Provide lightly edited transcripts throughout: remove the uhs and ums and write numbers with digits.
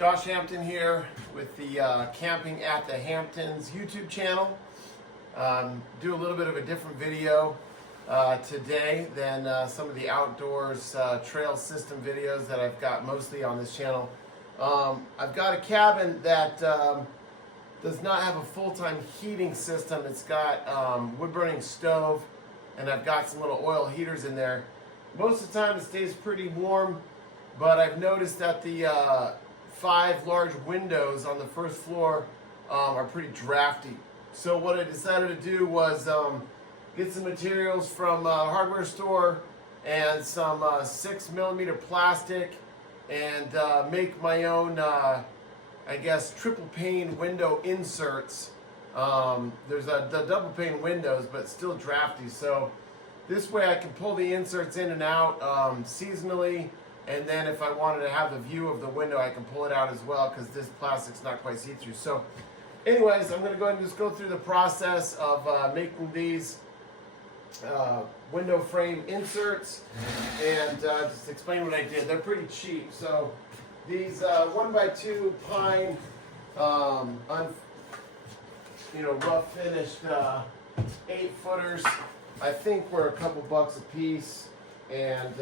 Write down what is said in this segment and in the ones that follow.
Josh Hampton here with the Camping at the Hamptons YouTube channel. Do a little bit of a different video today than some of the outdoors trail system videos that I've got mostly on this channel. I've got a cabin that does not have a full-time heating system. It's got wood-burning stove, and I've got some little oil heaters in there. Most of the time it stays pretty warm, but I've noticed that the 5 large windows on the first floor are pretty drafty. So what I decided to do was get some materials from a hardware store and some 6mm plastic and make my own, I guess, triple pane window inserts. There's the double pane windows, but still drafty. So this way I can pull the inserts in and out seasonally. And then if I wanted to have the view of the window, I can pull it out as well because this plastic's not quite see-through. So anyways, I'm going to go ahead and just go through the process of making these window frame inserts and just explain what I did. They're pretty cheap. So these 1x2 pine, rough finished 8-footers, I think were a couple bucks a piece. And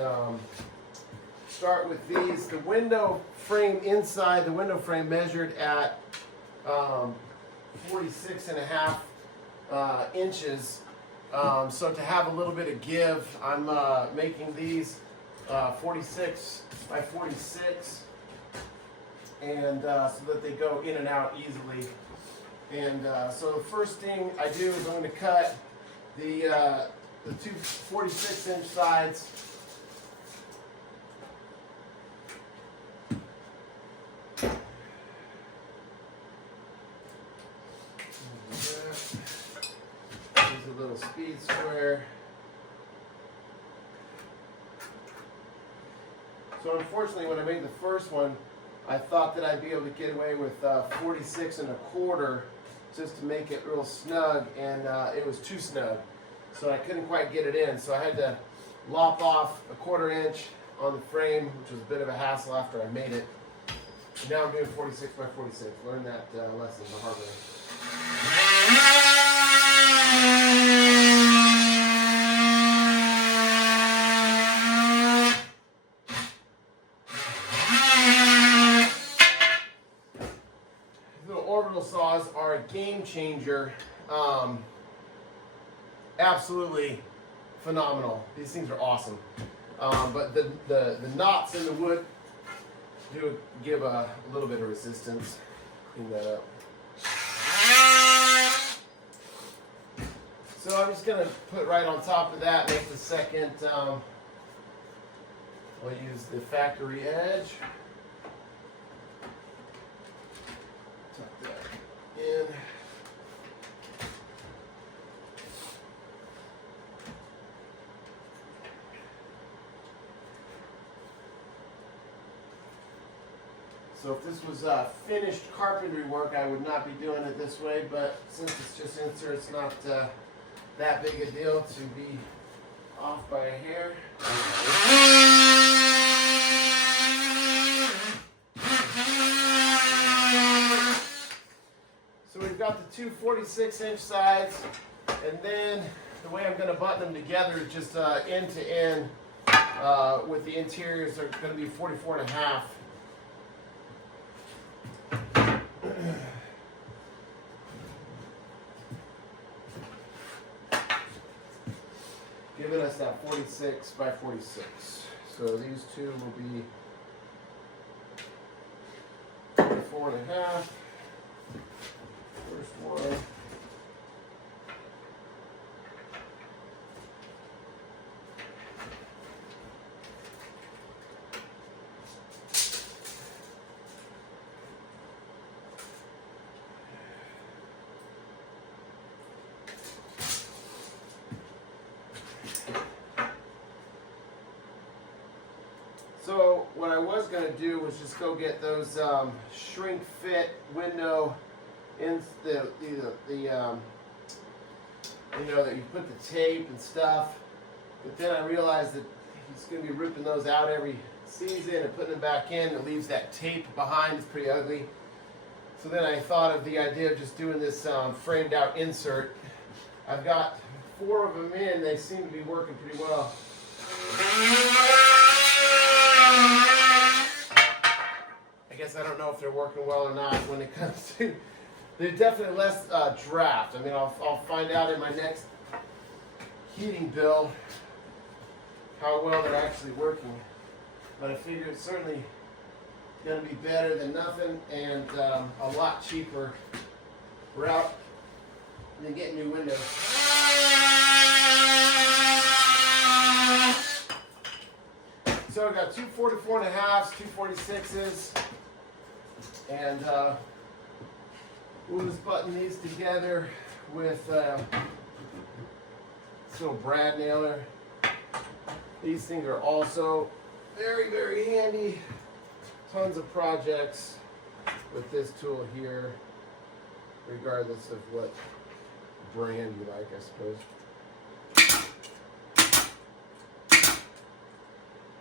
start with these. The window frame inside, the window frame measured at 46.5 inches. So to have a little bit of give, I'm making these 46 by 46, and so that they go in and out easily. And so the first thing I do is I'm going to cut the two 46-inch sides. Little speed square. So unfortunately, when I made the first one, I thought that I'd be able to get away with 46 1/4 just to make it real snug, and it was too snug. So I couldn't quite get it in. So I had to lop off a 1/4 inch on the frame, which was a bit of a hassle after I made it. And now I'm doing 46 by 46. Learned that lesson the hard way. Orbital saws are a game changer. Absolutely phenomenal. These things are awesome. But the knots in the wood do give a little bit of resistance. Clean that up. So I'm just going to put right on top of that, make the second, I'll use the factory edge. Tuck that in. So if this was finished carpentry work, I would not be doing it this way, but since it's just insert, it's not that big a deal to be off by a hair. So we've got the two 46-inch sides, and then the way I'm going to button them together is just end to end with the interiors. They're going to be 44.5. Giving us that 46 by 46. So these two will be 44.5. First one. So what I was going to do was just go get those shrink fit window in that you put the tape and stuff. But then I realized that he's going to be ripping those out every sees in and putting them back in. It leaves that tape behind. It's pretty ugly. So then I thought of the idea of just doing this framed out insert. I've got 4 of them in. They seem to be working pretty well. I guess I don't know if they're working well or not when it comes to. They're definitely less draft. I mean, I'll find out in my next heating bill how well they're actually working. But I figure it's certainly going to be better than nothing and a lot cheaper route than getting new windows. So I've got 2 44.5s, 2 46s, and we'll just button these together with this little brad nailer. These things are also very, very handy. Tons of projects with this tool here, regardless of what brand you like, I suppose.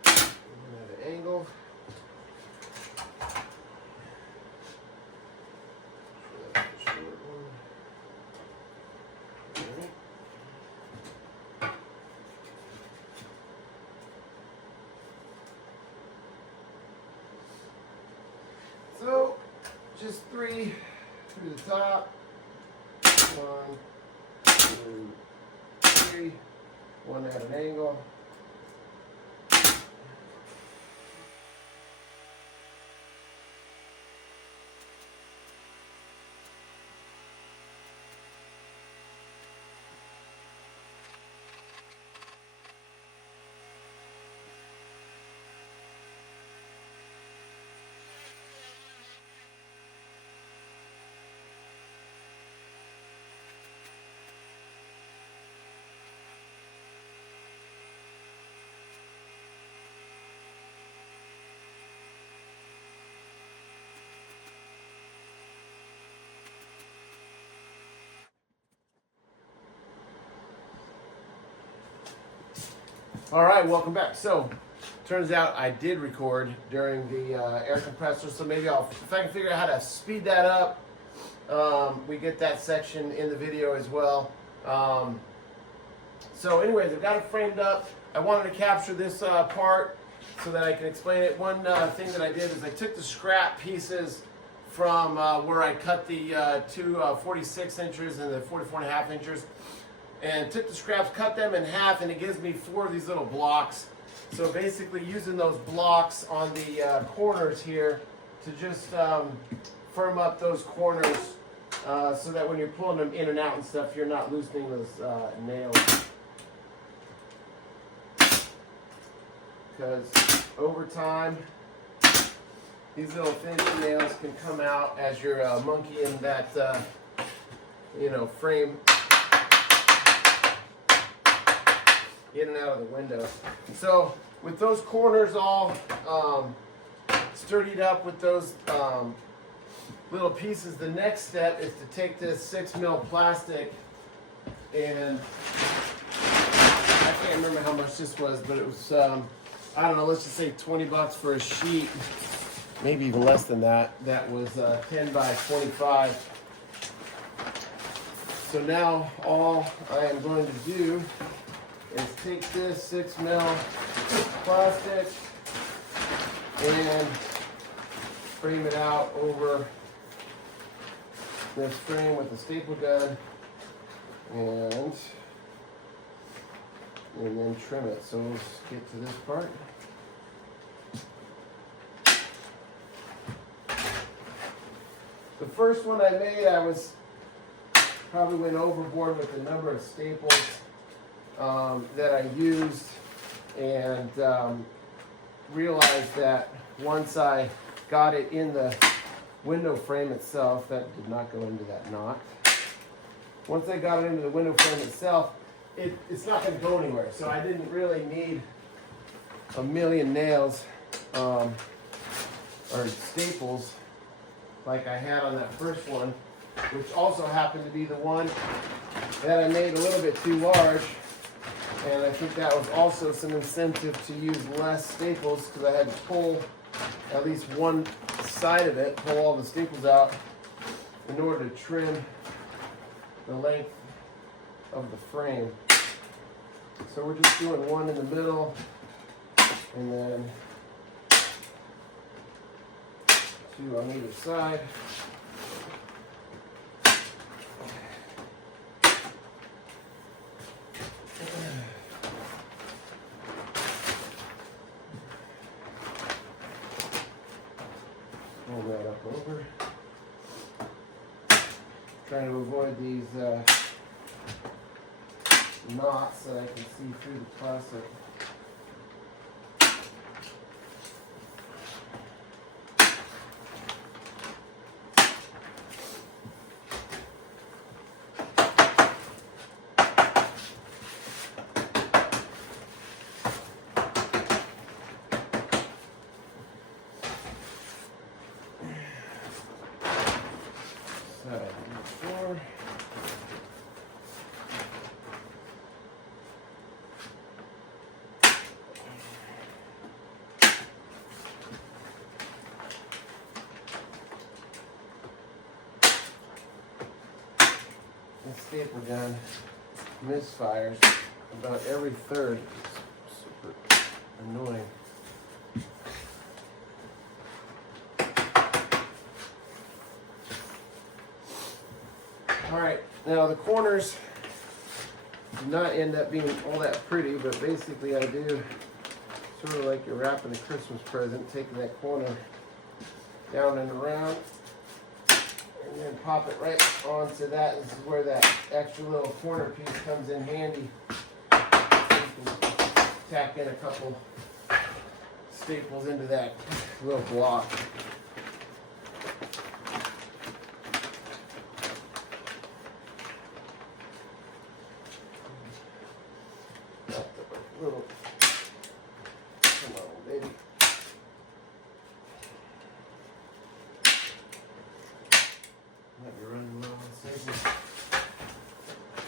At an angle. That's the short one. Right. So, just 3 through the top. 1, 2, 3. 1 at an angle. All right, welcome back. So, turns out I did record during the air compressor, so maybe if I can figure out how to speed that up, we get that section in the video as well. So anyways, I've got it framed up. I wanted to capture this part so that I can explain it. One thing that I did is I took the scrap pieces from where I cut the 2 46 inches and the 44.5 inches, and took the scraps, cut them in half, and it gives me 4 of these little blocks. So basically using those blocks on the corners here to just firm up those corners so that when you're pulling them in and out and stuff, you're not loosening those nails. Because over time, these little finishing nails can come out as you're monkeying that, frame in and out of the window. So with those corners all sturdied up with those little pieces, the next step is to take this 6 mil plastic, and I can't remember how much this was, but it was I don't know, let's just say 20 bucks for a sheet, maybe even less than that. That was 10 by 25. So now all I am going to do is take this 6 mil plastic and frame it out over this frame with a staple gun and then trim it. So let's get to this part. The first one I made, I probably went overboard with the number of staples that I used, and realized that once I got it in the window frame itself, that did not go into that knot. Once I got it into the window frame itself, it's not going to go anywhere. So I didn't really need a million nails or staples like I had on that first one, which also happened to be the one that I made a little bit too large. And I think that was also some incentive to use less staples because I had to pull at least one side of it, pull all the staples out in order to trim the length of the frame. So we're just doing one in the middle and then two on either side. Roll that up over. Trying to avoid these knots so I can see through the plastic. Staple gun misfires about every third. It's super annoying. All right, now the corners do not end up being all that pretty, but basically I do sort of like you're wrapping a Christmas present, taking that corner down and around. And then pop it right onto that. This is where that extra little corner piece comes in handy. You can tack in a couple staples into that little block. Little, come on, baby. Might be running low on staples.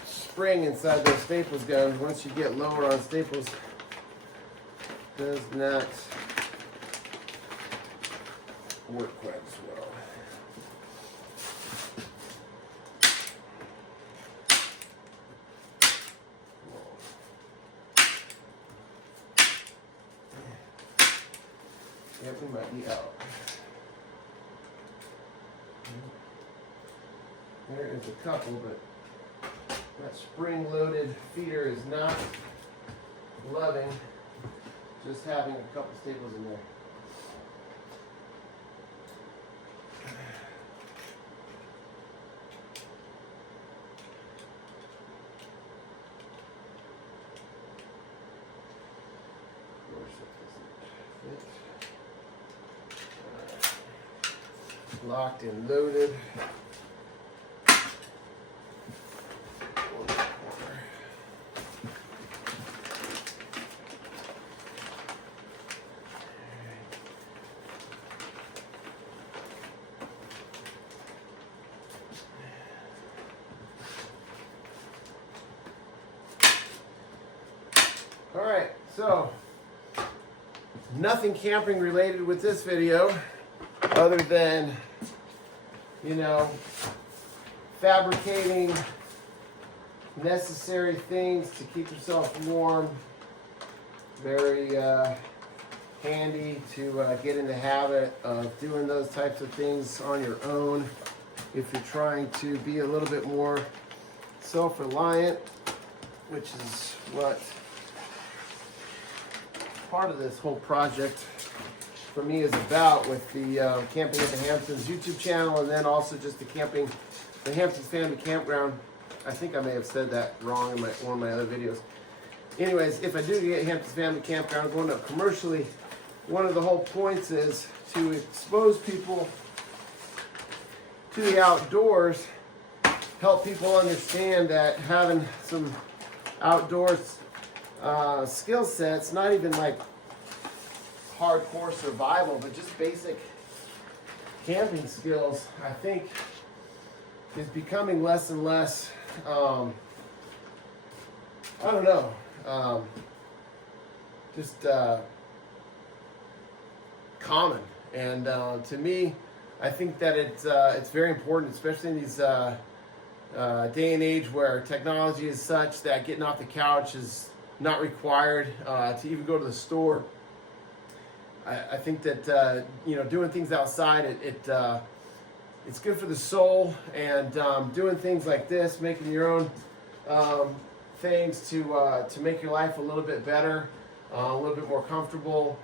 Spring inside those staples guns, once you get lower on staples, does not work quite as well. Yep, we might be out. There is a couple, but that spring-loaded feeder is not loving just having a couple staples in there. Of course, it doesn't fit. Locked and loaded. All right, so nothing camping related with this video other than, you know, fabricating necessary things to keep yourself warm. Very handy to get in the habit of doing those types of things on your own if you're trying to be a little bit more self-reliant, which is what part of this whole project for me is about, with the Camping at the Hamptons YouTube channel, and then also just the Hamptons Family Campground. I think I may have said that wrong in one of my other videos. Anyways, if I do get Hamptons Family Campground going up commercially, one of the whole points is to expose people to the outdoors, help people understand that having some outdoors skill sets, not even like hardcore survival, but just basic camping skills, I think is becoming less and less, I don't know, just common. And to me, I think that it's very important, especially in these day and age where technology is such that getting off the couch is not required to even go to the store. I think that doing things outside, it's good for the soul, and doing things like this, making your own things to make your life a little bit better, a little bit more comfortable.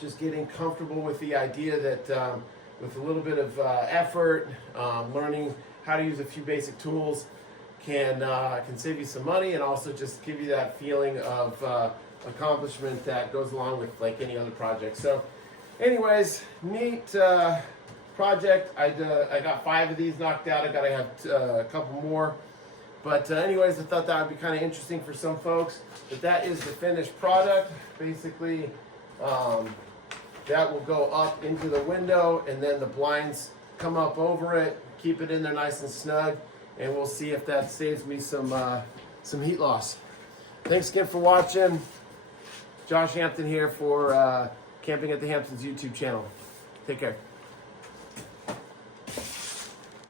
Just getting comfortable with the idea that with a little bit of effort, learning how to use a few basic tools can save you some money, and also just give you that feeling of accomplishment that goes along with like any other project. So anyways, neat project. I got 5 of these knocked out. I gotta have a couple more, but anyways, I thought that would be kind of interesting for some folks. But that is the finished product. Basically, that will go up into the window, and then the blinds come up over it, keep it in there nice and snug, and we'll see if that saves me some heat loss. Thanks again for watching. Josh Hampton here for Camping at the Hamptons YouTube channel. Take care.